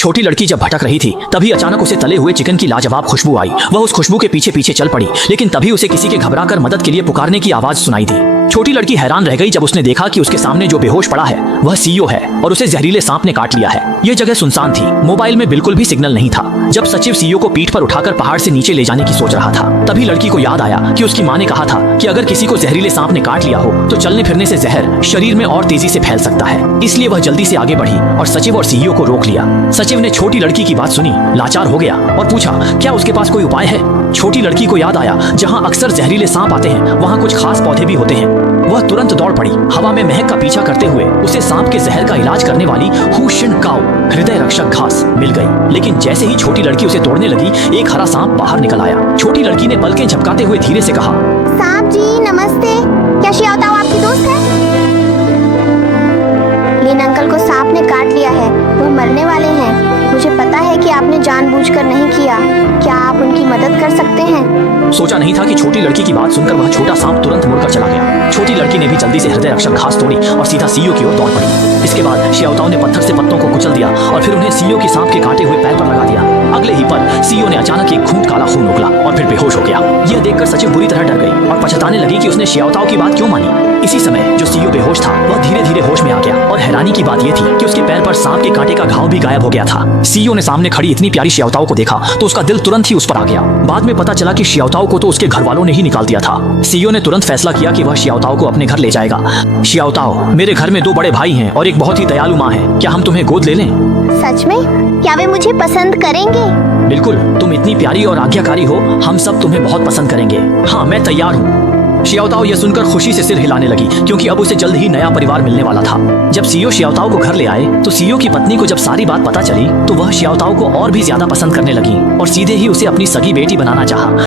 छोटी लड़की जब भटक रही थी तभी अचानक उसे तले हुए चिकन की लाजवाब खुशबू आई। वह उस खुशबू के पीछे पीछे चल पड़ी, लेकिन तभी उसे किसी के घबराकर मदद के लिए पुकारने की आवाज सुनाई दी। छोटी लड़की हैरान रह गई जब उसने देखा कि उसके सामने जो बेहोश पड़ा है वह सीईओ है और उसे जहरीले सांप ने काट लिया है। यह जगह सुनसान थी, मोबाइल में बिल्कुल भी सिग्नल नहीं था। जब सचिव सीईओ को पीठ पर उठाकर पहाड़ से नीचे ले जाने की सोच रहा था तभी लड़की को याद आया कि उसकी माँ ने कहा था कि अगर किसी को जहरीले सांप ने काट लिया हो तो चलने फिरने से जहर शरीर में और तेजी से फैल सकता है। इसलिए वह जल्दी से आगे बढ़ी और सचिव और सीईओ को रोक लिया। सचिव ने छोटी लड़की की बात सुनी, लाचार हो गया और पूछा क्या उसके पास कोई उपाय है। छोटी लड़की को याद आया जहाँ अक्सर जहरीले सांप आते हैं वहाँ कुछ खास पौधे भी होते हैं। वह तुरंत दौड़ पड़ी। हवा में महक का पीछा करते हुए उसे सांप के जहर का इलाज करने वाली हुशिन काउ हृदय रक्षक घास मिल गई। लेकिन जैसे ही छोटी लड़की उसे तोड़ने लगी एक हरा सांप बाहर निकल आया। छोटी लड़की ने पलकें झपकाते हुए धीरे से कहा, सांप जी नमस्ते, क्या शियाओताओ आपकी दोस्त है? लिन अंकल को सांप ने काट लिया है, वह मरने वाले हैं। मुझे पता है कि आपने जानबूझकर नहीं किया, क्या आप उनकी मदद कर सकते हैं? सोचा नहीं था कि छोटी लड़की की बात सुनकर वह छोटा सांप तुरंत मुड़कर चला गया। छोटी लड़की ने भी जल्दी से हृदय रक्षक घास तोड़ी और सीधा सीईओ की ओर दौड़ पड़ी। इसके बाद शियाओताओ ने पत्थर से पत्तों को कुचल दिया और फिर उन्हें सीईओ के सांप के काटे हुए पैर पर लगा दिया। अगले ही पल सीईओ ने अचानक एक घूंट काला खून उगला और फिर बेहोश हो गया। यह देखकर सचिव बुरी तरह डर गई और पछताने लगी कि उसने शियाओताओ की बात क्यों मानी। इसी समय जो सीईओ बेहोश था वह धीरे धीरे होश में आ गया और हैरानी की बात यह थी कि उसके पैर पर सांप के कांटे का घाव भी गायब हो गया था। सीईओ ने सामने खड़ी इतनी प्यारी शियाओताओ को देखा तो उसका दिल तुरंत ही उस पर आ गया। बाद में पता चला कि शियाओताओ को तो उसके घर वालों ने ही निकाल दिया था। सीईओ ने तुरंत फैसला किया कि वह शियाओताओ को अपने घर ले जाएगा। शियाओताओ, मेरे घर में 2 बड़े भाई हैं और एक बहुत ही दयालु माँ है, क्या हम तुम्हें गोद ले लें? सच में? क्या वे मुझे पसंद करेंगे? बिल्कुल, तुम इतनी प्यारी और आज्ञाकारी हो, हम सब तुम्हें बहुत पसंद करेंगे। हाँ, मैं तैयार हूँ। शियाओताओ यह सुनकर खुशी से सिर हिलाने लगी क्योंकि अब उसे जल्द ही नया परिवार मिलने वाला था। जब सीईओ शियाओताओ को घर ले आए तो सीईओ की पत्नी को जब सारी बात पता चली तो वह शियाओताओ को और भी ज्यादा पसंद करने लगी और सीधे ही उसे अपनी सगी बेटी बनाना चाहा।